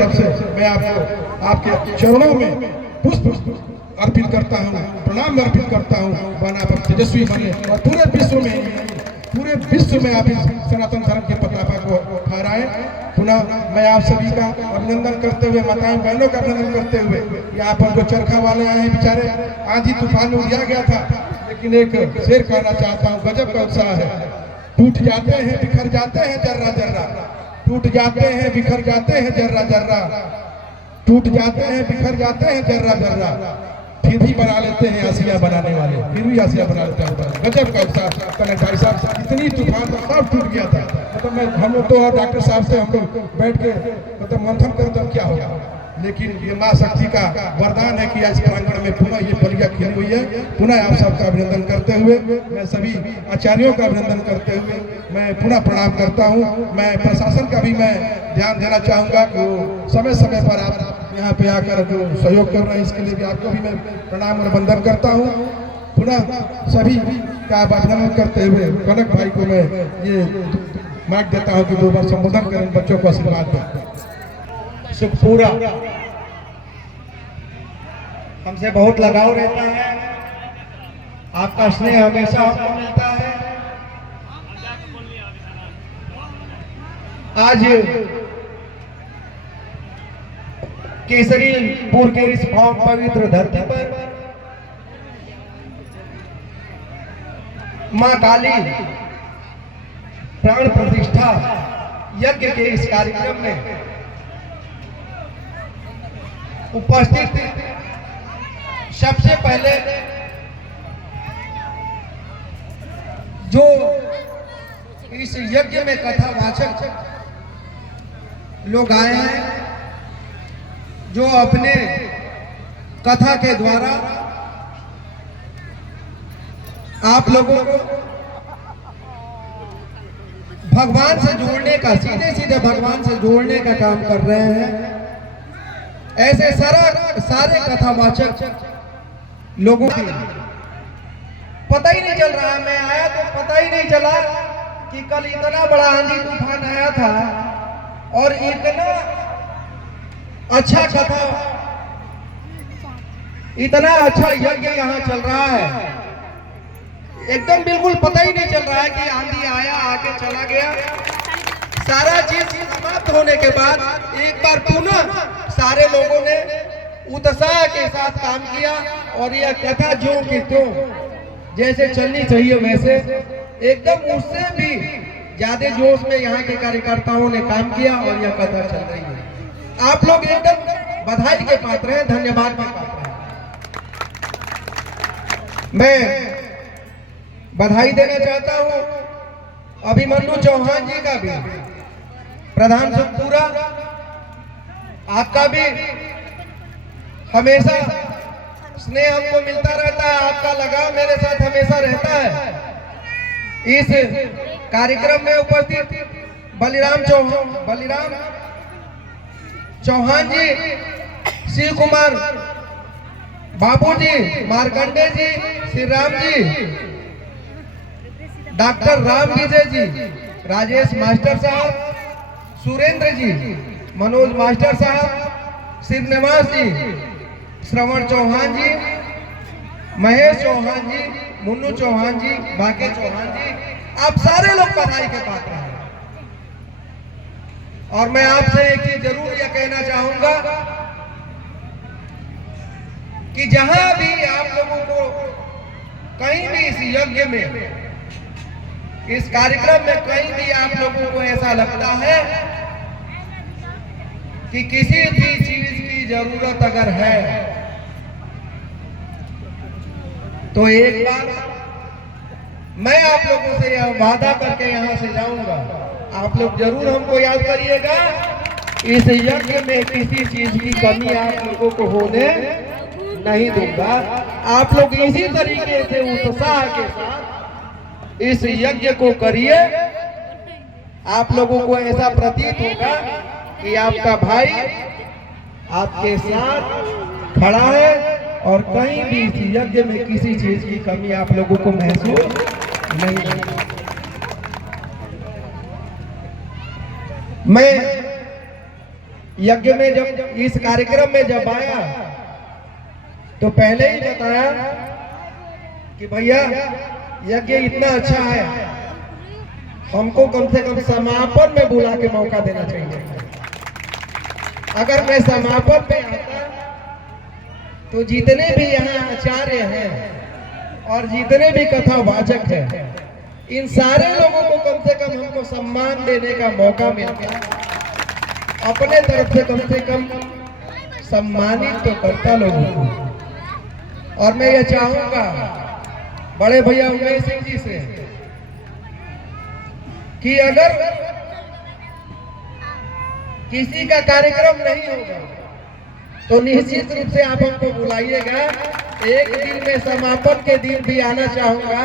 तरफ से मैं आपको आपके चरणों में पुष्प अर्पित करता हूँ, प्रणाम अर्पित करता हूँ। बना पर तेजस्वी बने और पूरे विश्व में आप इस सनातन धर्म के पताका को फहराएं। पुनः मैं आप सभी का अभिनंदन करते हुए, माताएं बहनों का अभिनंदन करते हुए, यहाँ पर जो चरखा वाले आए हैं बेचारे, आंधी तूफान में उड़िया गया था, लेकिन एक शेर कहना चाहता हूँ, गजब का उत्साह है। टूट जाते हैं बिखर जाते हैं जर्रा जर्रा, टूट जाते हैं बिखर जाते हैं जर्रा जर्रा, टूट जाते हैं बिखर जाते हैं जर्रा जर्रा, फिर भी बना लेते हैं आसिया बनाने वाले, फिर भी आसिया बना लेते हैं। गजब का उत्साह। कनक भाई साहब, इतनी तूफान था, सब टूट गया था। मतलब हम लोग तो और डॉक्टर साहब से हम लोग बैठ के मतलब मंथन कर तब क्या होगा, लेकिन ये माँ शक्ति का वरदान है कि इस प्रांगण में पुनः ये बलिया खिली हुई है। पुनः आप सबका अभिनंदन करते हुए, मैं सभी आचार्यों का अभिनंदन करते हुए मैं पुनः प्रणाम करता हूँ। मैं प्रशासन का भी मैं ध्यान देना चाहूँगा कि वो समय समय पर आप यहाँ पे आकर जो सहयोग कर रहे हैं, इसके लिए भी आपको भी मैं प्रणाम और वंदन करता हूँ। पुनः सभी का अभिनंदन करते हुए कनक भाई को मैं ये माइक देता हूँ कि 2 बार संबोधन करें, बच्चों को आशीर्वाद दें। सुखपूरा हमसे बहुत लगाव रहता है, आपका स्नेह हमेशा हमको मिलता है। आज केसरीपुर के इस पवित्र धरती पर मां काली प्राण प्रतिष्ठा यज्ञ के इस कार्यक्रम में उपस्थित सबसे पहले जो इस यज्ञ में कथावाचक लोग आए हैं, जो अपने कथा के द्वारा आप लोगों को भगवान से जोड़ने का, सीधे सीधे भगवान से जोड़ने का काम कर रहे हैं। ऐसे सारे कथावाचक लोगों को पता ही नहीं चल रहा है। मैं आया तो पता ही नहीं चला कि कल इतना बड़ा आंधी तूफान आया था और इतना अच्छा कथा, इतना अच्छा यज्ञ यहाँ चल रहा है। एकदम बिल्कुल पता ही नहीं चल रहा है कि आंधी आया, आके चला गया। सारा चीज समाप्त होने के बाद एक बार पुनः सारे लोगों ने उत्साह के साथ काम किया और यह कथा जो कि त्यों जैसे चलनी चाहिए वैसे एकदम उससे भी ज्यादा जोश में यहाँ के कार्यकर्ताओं ने काम किया और यह कथा चल रही है। आप लोग एकदम बधाई के पात्र हैं, धन्यवाद के पात्र हैं। मैं बधाई देना चाहता हूं अभिमन्यु चौहान जी का भी, प्रधान सुखपुरा आपका भी हमेशा स्नेह हमको मिलता रहता है, आपका लगाव मेरे साथ हमेशा रहता है। इस कार्यक्रम में उपस्थित बलिराम चौहान जी, शिव कुमार बाबू जी, मार्कंडे जी, श्री राम जी, डॉक्टर राम विजय जी, राजेश मास्टर साहब, सुरेंद्र जी, मनोज मास्टर साहब, श्रीनिवास जी, श्रवण चौहान जी, महेश चौहान जी, मुन्नू चौहान जी, भाग्य चौहान जी, आप सारे लोग बधाई के पात्र हैं। और मैं आपसे एक चीज जरूर यह कहना चाहूंगा कि जहां भी आप लोगों को कहीं भी इस यज्ञ में, इस कार्यक्रम में कहीं भी आप लोगों को ऐसा लगता है कि किसी भी चीज की जरूरत अगर है तो एक बार मैं आप लोगों से यह वादा करके यहां से जाऊंगा, आप लोग जरूर हमको याद करिएगा। इस यज्ञ में किसी चीज की कमी आप लोगों को होने नहीं दूंगा। आप लोग इसी तरीके से उत्साह के साथ इस यज्ञ को करिए। आप लोगों को ऐसा प्रतीत होगा कि आपका भाई आपके साथ खड़ा है और कहीं भी इस यज्ञ में किसी चीज की कमी आप लोगों को महसूस नहीं होगी। मैं यज्ञ में जब इस कार्यक्रम में जब आया तो पहले ही बताया कि भैया यज्ञ इतना अच्छा है, हमको कम से कम समापन में बुला के मौका देना चाहिए। अगर मैं समापन में आता तो जितने भी यहाँ आचार्य हैं और जितने भी कथावाचक हैं, इन सारे लोगों को कम से कम हमको सम्मान देने का मौका मिलता, अपने तरफ से कम सम्मानित तो करता लोगों को। और मैं ये चाहूंगा बड़े भैया उमेश सिंह जी से कि अगर किसी का कार्यक्रम नहीं होगा तो निश्चित रूप से आप हमको बुलाइएगा। एक दिन में समापन के दिन भी आना चाहूंगा,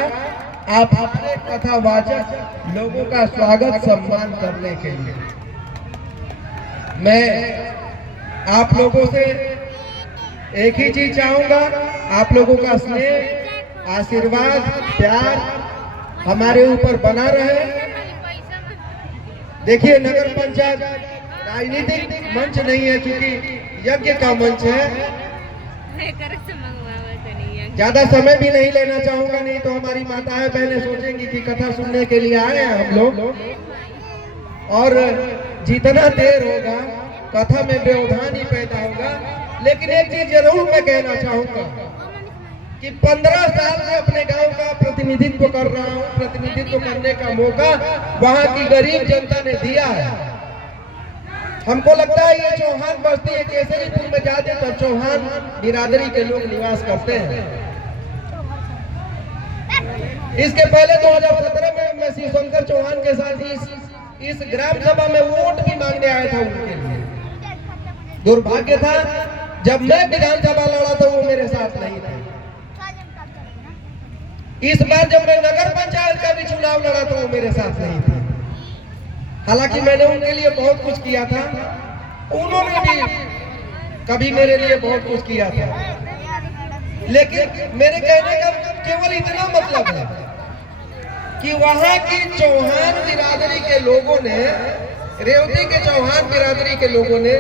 आप अपने कथावाचक लोगों का स्वागत सम्मान करने के लिए। मैं आप लोगों से एक ही चीज चाहूंगा, आप लोगों का स्नेह, आशीर्वाद, प्यार हमारे ऊपर बना रहे। देखिए, नगर पंचायत राजनीतिक मंच नहीं है, क्योंकि यज्ञ का मंच है। ज्यादा समय भी नहीं लेना चाहूंगा, नहीं तो हमारी माताएं बहनें सोचेंगी कि कथा सुनने के लिए आए हैं हम लोग। और जितना देर होगा कथा में व्यवधान ही पैदा होगा। लेकिन एक चीज जरूर मैं कहना चाहूंगा कि 15 साल से अपने गांव का प्रतिनिधित्व कर रहा हूं। प्रतिनिधित्व करने का मौका वहां की गरीब जनता ने दिया है। हमको लगता है ये चौहान बस्ती है, केसरीपुर में ज्यादातर चौहान बिरादरी के लोग निवास करते हैं। इसके पहले 2017 में मैं शिवशंकर चौहान के साथ इस ग्राम सभा में वोट भी मांगने आया था उनके लिए। दुर्भाग्य था, जब मैं विधानसभा लड़ा तो वो मेरे साथ नहीं थे। इस बार जब मैं नगर पंचायत का भी चुनाव लड़ा तो वो मेरे साथ नहीं थे। हालांकि मैंने उनके लिए बहुत कुछ किया था, उन्होंने भी कभी मेरे लिए बहुत कुछ किया था। लेकिन मेरे कहने का केवल इतना मतलब है कि वहां की चौहान बिरादरी के लोगों ने, रेवती के चौहान बिरादरी के लोगों ने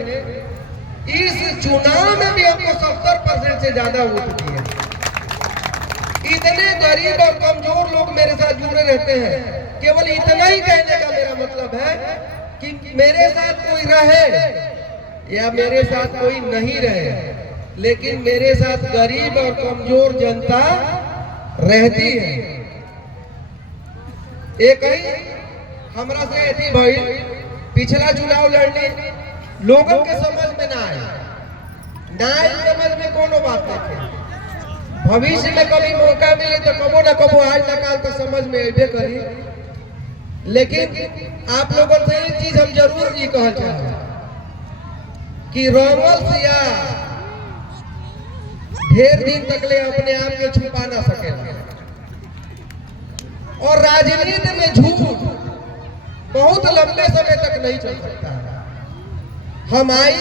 इस चुनाव में भी हमको 70% से ज्यादा वोट दिए। इतने गरीब और कमजोर लोग मेरे साथ जुड़े रहते हैं। केवल इतना ही कहने का मेरा मतलब है कि मेरे साथ कोई रहे या मेरे साथ कोई नहीं रहे, लेकिन मेरे साथ गरीब और कमजोर जनता रहती है। एक ही हमरा से ऐसी भाई पिछला चुनाव लड़ने लोगों के समझ में ना आए समझ में कोनो बात नहीं थी। भविष्य में कभी मौका मिले तो कबो ना कबो आज ना काल तो समझ में अबे करी। लेकिन आप लोगों से एक चीज हम जरूर ये कहना चाहते कि रंगल सिया ढेर दिन तक ले अपने आप के छुपा ना सकेला, और राजनीति में झूठ बहुत लंबे समय तक नहीं चल सकता है। हम आई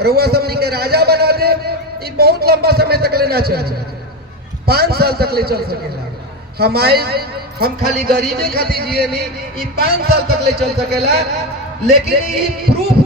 रुआ सबनी के राजा बना दे, ये बहुत लंबा समय तक लेना चाहिए, 5 साल तक ले चल सकेला। हम आई, हम खाली गरीबी खातिर जिए नहीं, ये 5 साल तक ले चल सकेला। लेकिन ये प्रूफ